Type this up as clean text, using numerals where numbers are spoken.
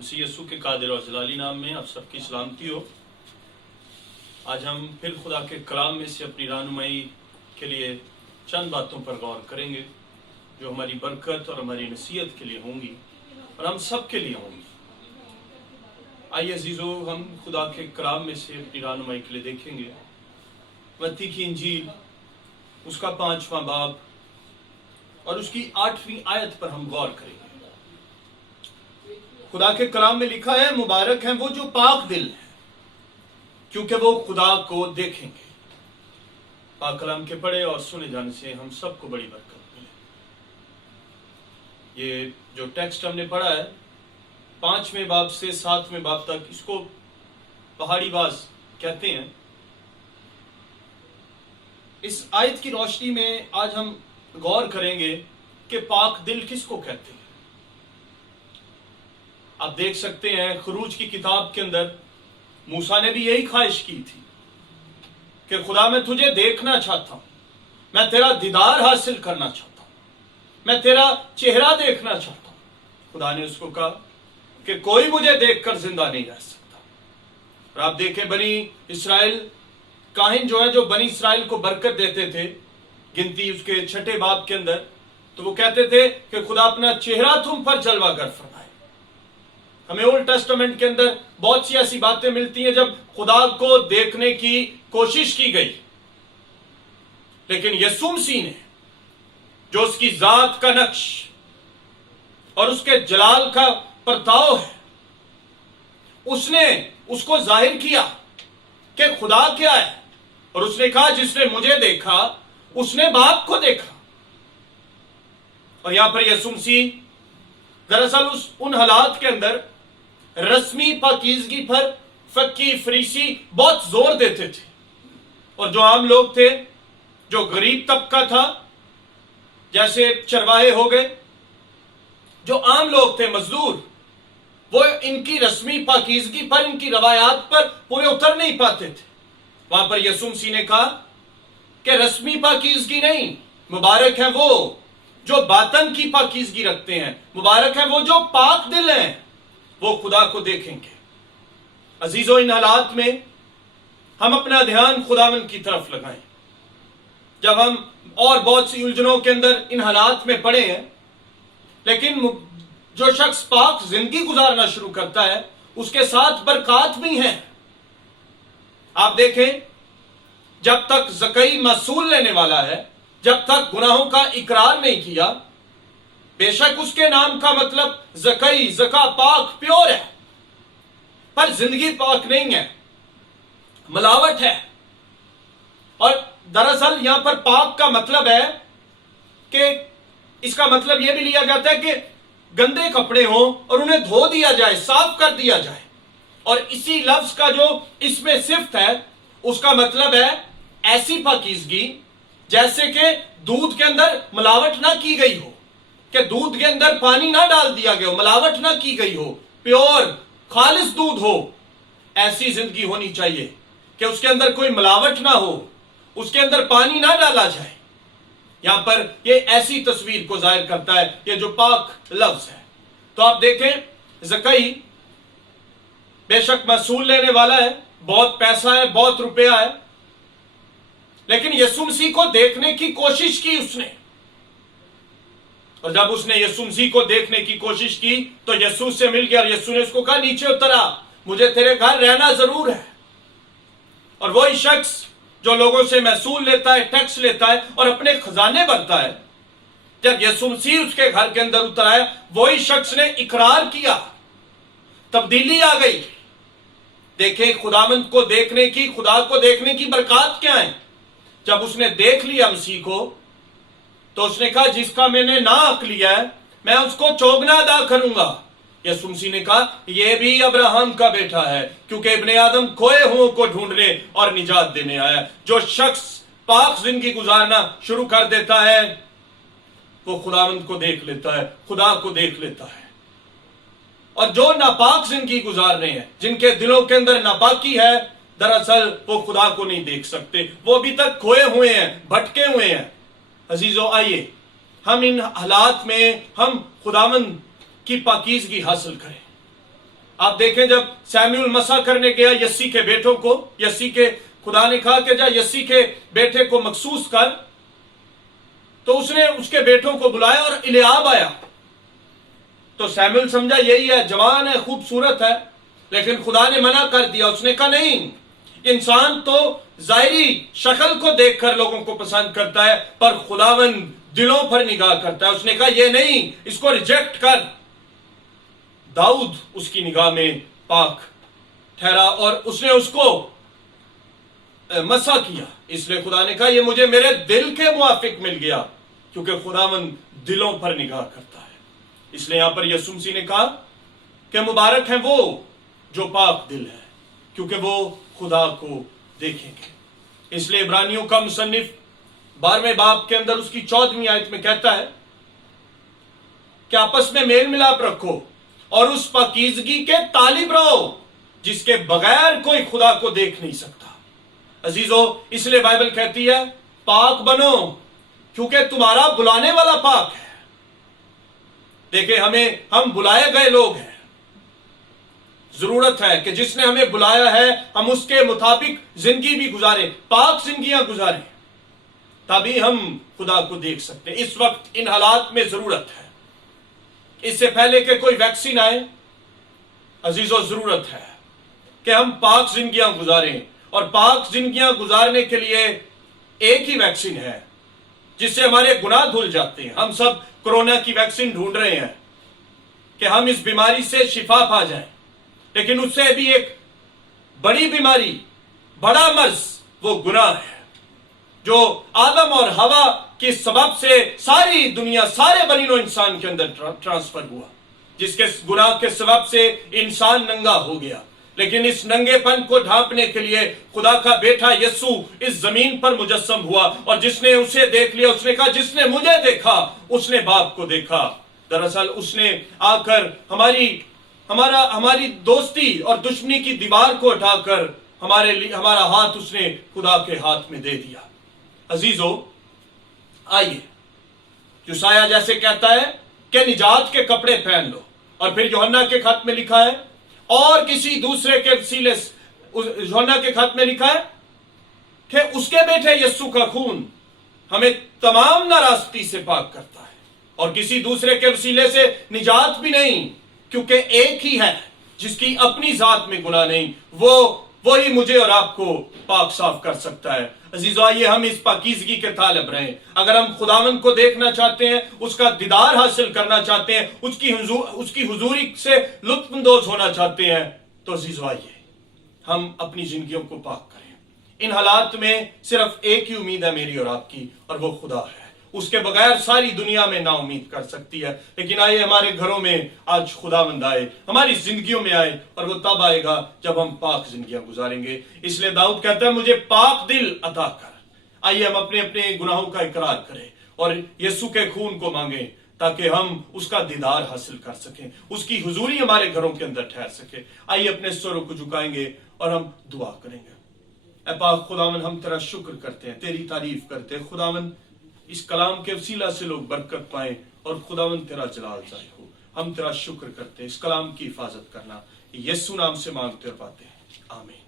مسیح یسوع کے قادر اور جلالی نام میں آپ سب کی سلامتی ہو۔ آج ہم پھر خدا کے کلام میں سے اپنی رہنمائی کے لیے چند باتوں پر غور کریں گے جو ہماری برکت اور ہماری نصیحت کے لیے ہوں گی اور ہم سب کے لیے ہوں گی۔ آئیے عزیزو، ہم خدا کے کلام میں سے اپنی رہنمائی کے لیے دیکھیں گے متی کی انجیل، اس کا 5واں باب اور اس کی 8ویں آیت پر ہم غور کریں گے۔ خدا کے کلام میں لکھا ہے، مبارک ہیں وہ جو پاک دل ہیں کیونکہ وہ خدا کو دیکھیں گے۔ پاک کلام کے پڑھے اور سنے جانے سے ہم سب کو بڑی برکت ملے۔ یہ جو ٹیکسٹ ہم نے پڑھا ہے 5ویں باب سے 7ویں باب تک، اس کو پہاڑی باز کہتے ہیں۔ اس آیت کی روشنی میں آج ہم غور کریں گے کہ پاک دل کس کو کہتے ہیں۔ آپ دیکھ سکتے ہیں خروج کی کتاب کے اندر موسیٰ نے بھی یہی خواہش کی تھی کہ خدا میں تجھے دیکھنا چاہتا ہوں، میں تیرا دیدار حاصل کرنا چاہتا ہوں، میں تیرا چہرہ دیکھنا چاہتا ہوں۔ خدا نے اس کو کہا کہ کوئی مجھے دیکھ کر زندہ نہیں رہ سکتا۔ اور آپ دیکھیں بنی اسرائیل، کاہن جو ہے جو بنی اسرائیل کو برکت دیتے تھے، گنتی اس کے 6 باب کے اندر، تو وہ کہتے تھے کہ خدا اپنا چہرہ تم پر جلوہ گر فرمائے۔ ہمیں اولڈ ٹیسٹمنٹ کے اندر بہت سی ایسی باتیں ملتی ہیں جب خدا کو دیکھنے کی کوشش کی گئی، لیکن یسوع مسیح نے جو اس کی ذات کا نقش اور اس کے جلال کا پرتاؤ ہے، اس نے اس کو ظاہر کیا کہ خدا کیا ہے، اور اس نے کہا جس نے مجھے دیکھا اس نے باپ کو دیکھا۔ اور یہاں پر یسوع مسیح دراصل ان حالات کے اندر رسمی پاکیزگی پر فقی فریسی بہت زور دیتے تھے، اور جو عام لوگ تھے، جو غریب طبقہ تھا، جیسے چرواہے ہو گئے، جو عام لوگ تھے مزدور، وہ ان کی رسمی پاکیزگی پر، ان کی روایات پر پورے اتر نہیں پاتے تھے۔ وہاں پر یسوع مسیح نے کہا کہ رسمی پاکیزگی نہیں، مبارک ہیں وہ جو باطن کی پاکیزگی رکھتے ہیں، مبارک ہیں وہ جو پاک دل ہیں، وہ خدا کو دیکھیں گے۔ عزیزو، ان حالات میں ہم اپنا دھیان خداوند کی طرف لگائیں۔ جب ہم اور بہت سی الجھنوں کے اندر ان حالات میں پڑے ہیں، لیکن جو شخص پاک زندگی گزارنا شروع کرتا ہے اس کے ساتھ برکات بھی ہیں۔ آپ دیکھیں، جب تک زکئی محصول لینے والا ہے، جب تک گناہوں کا اقرار نہیں کیا، بے شک اس کے نام کا مطلب زکئی، زکا، پاک، پیور ہے، پر زندگی پاک نہیں ہے، ملاوٹ ہے۔ اور دراصل یہاں پر پاک کا مطلب ہے کہ اس کا مطلب یہ بھی لیا جاتا ہے کہ گندے کپڑے ہوں اور انہیں دھو دیا جائے، صاف کر دیا جائے۔ اور اسی لفظ کا جو اس میں صفت ہے، اس کا مطلب ہے ایسی پاکیزگی جیسے کہ دودھ کے اندر ملاوٹ نہ کی گئی ہو، کہ دودھ کے اندر پانی نہ ڈال دیا گیا ہو، ملاوٹ نہ کی گئی ہو، پیور خالص دودھ ہو۔ ایسی زندگی ہونی چاہیے کہ اس کے اندر کوئی ملاوٹ نہ ہو، اس کے اندر پانی نہ ڈالا جائے۔ یہاں پر یہ ایسی تصویر کو ظاہر کرتا ہے، یہ جو پاک لفظ ہے۔ تو آپ دیکھیں، زکئی بے شک محصول لینے والا ہے، بہت پیسہ ہے، بہت روپیہ ہے، لیکن یسوع مسیح کو دیکھنے کی کوشش کی اس نے۔ اور جب اس نے یسوع مسیح کو دیکھنے کی کوشش کی تو یسوع سے مل گیا، اور یسوع نے اس کو کہا نیچے اترا، مجھے تیرے گھر رہنا ضرور ہے۔ اور وہی شخص جو لوگوں سے محصول لیتا ہے، ٹیکس لیتا ہے اور اپنے خزانے بھرتا ہے، جب یسوع مسیح اس کے گھر کے اندر اتر آیا، وہی شخص نے اقرار کیا، تبدیلی آ گئی۔ دیکھیں خداوند کو دیکھنے کی، خدا کو دیکھنے کی برکات کیا ہے۔ جب اس نے دیکھ لیا مسیح کو تو اس نے کہا جس کا میں نے ناک لیا ہے میں اس کو چوگنا ادا کروں گا۔ یسوع مسیح نے کہا یہ بھی ابراہم کا بیٹا ہے، کیونکہ ابن آدم کھوئے ہوں کو ڈھونڈنے اور نجات دینے آیا۔ جو شخص پاک زندگی گزارنا شروع کر دیتا ہے وہ خداوند کو دیکھ لیتا ہے، خدا کو دیکھ لیتا ہے۔ اور جو ناپاک زندگی گزار رہے ہیں، جن کے دلوں کے اندر ناپاکی ہے، دراصل وہ خدا کو نہیں دیکھ سکتے، وہ ابھی تک کھوئے ہوئے ہیں، بھٹکے ہوئے ہیں۔ عزیزو، آئیے ہم ان حالات میں ہم خداوند کی پاکیزگی حاصل کریں۔ آپ دیکھیں جب سیموئل مسح کرنے گیا یسی کے بیٹوں کو، خدا نے کہا کہ جا یسی کے بیٹے کو مخصوص کر، تو اس نے اس کے بیٹوں کو بلایا اور الیاب آیا. تو سیموئل سمجھا یہی ہے، جوان ہے، خوبصورت ہے، لیکن خدا نے منع کر دیا. اس نے کہا نہیں، انسان تو ظاہری شکل کو دیکھ کر لوگوں کو پسند کرتا ہے، پر خداوند دلوں پر نگاہ کرتا ہے. اس نے کہا یہ نہیں، اس کو ریجیکٹ کر. داؤد اس کی نگاہ میں پاک ٹھہرا اور اس نے اس کو مسح کیا. اس لیے خدا نے کہا یہ مجھے میرے دل کے موافق مل گیا، کیونکہ خداوند دلوں پر نگاہ کرتا ہے. اس لیے یہاں پر یسوع مسیح نے کہا کہ مبارک ہیں وہ جو پاک دل ہے، کیونکہ وہ خدا کو دیکھیں گے. اس لیے عبرانیوں کا مصنف 12ویں باب کے اندر اس کی 14ویں آیت میں کہتا ہے کہ آپس میں میل ملاپ رکھو اور اس پاکیزگی کے طالب رہو جس کے بغیر کوئی خدا کو دیکھ نہیں سکتا. عزیزو، اس لیے بائبل کہتی ہے پاک بنو کیونکہ تمہارا بلانے والا پاک ہے. دیکھیں ہم بلائے گئے لوگ ہیں. ضرورت ہے کہ جس نے ہمیں بلایا ہے ہم اس کے مطابق زندگی بھی گزاریں، پاک زندگیاں گزاریں، تبھی ہم خدا کو دیکھ سکتے ہیں. اس وقت ان حالات میں ضرورت ہے، اس سے پہلے کہ کوئی ویکسین آئے عزیزو، ضرورت ہے کہ ہم پاک زندگیاں گزاریں. اور پاک زندگیاں گزارنے کے لیے ایک ہی ویکسین ہے جس سے ہمارے گناہ دھل جاتے ہیں. ہم سب کورونا کی ویکسین ڈھونڈ رہے ہیں کہ ہم اس بیماری سے شفا پا جائیں، لیکن اس سے بھی ایک بڑی بیماری، بڑا مرض وہ گناہ ہے جو آدم اور حوا کے سبب سے ساری دنیا، سارے بنی نوع انسان کے اندر ٹرانسفر ہوا، جس کے گناہ کے سبب سے انسان ننگا ہو گیا. لیکن اس ننگے پن کو ڈھانپنے کے لیے خدا کا بیٹا یسوع اس زمین پر مجسم ہوا، اور جس نے اسے دیکھ لیا اس نے کہا جس نے مجھے دیکھا اس نے باپ کو دیکھا. دراصل اس نے آ کر ہماری دوستی اور دشمنی کی دیوار کو ہٹا کر ہمارا ہاتھ اس نے خدا کے ہاتھ میں دے دیا. عزیزو، آئیے، یوسایا جیسے کہتا ہے کہ نجات کے کپڑے پہن لو، اور پھر یوحنا کے خط میں لکھا ہے اور کسی دوسرے کے وسیلے یوحنا کے خط میں لکھا ہے کہ اس کے بیٹے یسوع کا خون ہمیں تمام ناراستی سے پاک کرتا ہے، اور کسی دوسرے کے وسیلے سے نجات بھی نہیں، کیونکہ ایک ہی ہے جس کی اپنی ذات میں گناہ نہیں، وہی مجھے اور آپ کو پاک صاف کر سکتا ہے. عزیزو، آئیے ہم اس پاکیزگی کے طالب رہیں. اگر ہم خداوند کو دیکھنا چاہتے ہیں، اس کا دیدار حاصل کرنا چاہتے ہیں، اس کی حضوری سے لطف اندوز ہونا چاہتے ہیں، تو عزیزو آئیے ہم اپنی زندگیوں کو پاک کریں. ان حالات میں صرف ایک ہی امید ہے میری اور آپ کی، اور وہ خدا ہے. اس کے بغیر ساری دنیا میں نا امید کر سکتی ہے. لیکن آئیے ہمارے گھروں میں آج خداوند آئے، ہماری زندگیوں میں آئے، اور وہ تب آئے گا جب ہم پاک زندگیاں گزاریں گے. اس لیے داؤد کہتا ہے مجھے پاک دل عطا کر. آئیے ہم اپنے اپنے گناہوں کا اقرار کریں اور یسوع کے خون کو مانگیں تاکہ ہم اس کا دیدار حاصل کر سکیں، اس کی حضوری ہمارے گھروں کے اندر ٹھہر سکے. آئیے اپنے سروں کو جھکائیں گے اور ہم دعا کریں گے. اے پاک خداوند، ہم تیرا شکر کرتے ہیں، تیری تعریف کرتے ہیں. خداوند، اس کلام کے وسیلہ سے لوگ برکت پائیں اور خداوند تیرا جلال ظاہر ہو. ہم تیرا شکر کرتے ہیں. اس کلام کی حفاظت کرنا یسوع نام سے مانگتے اور پاتے ہیں، آمین.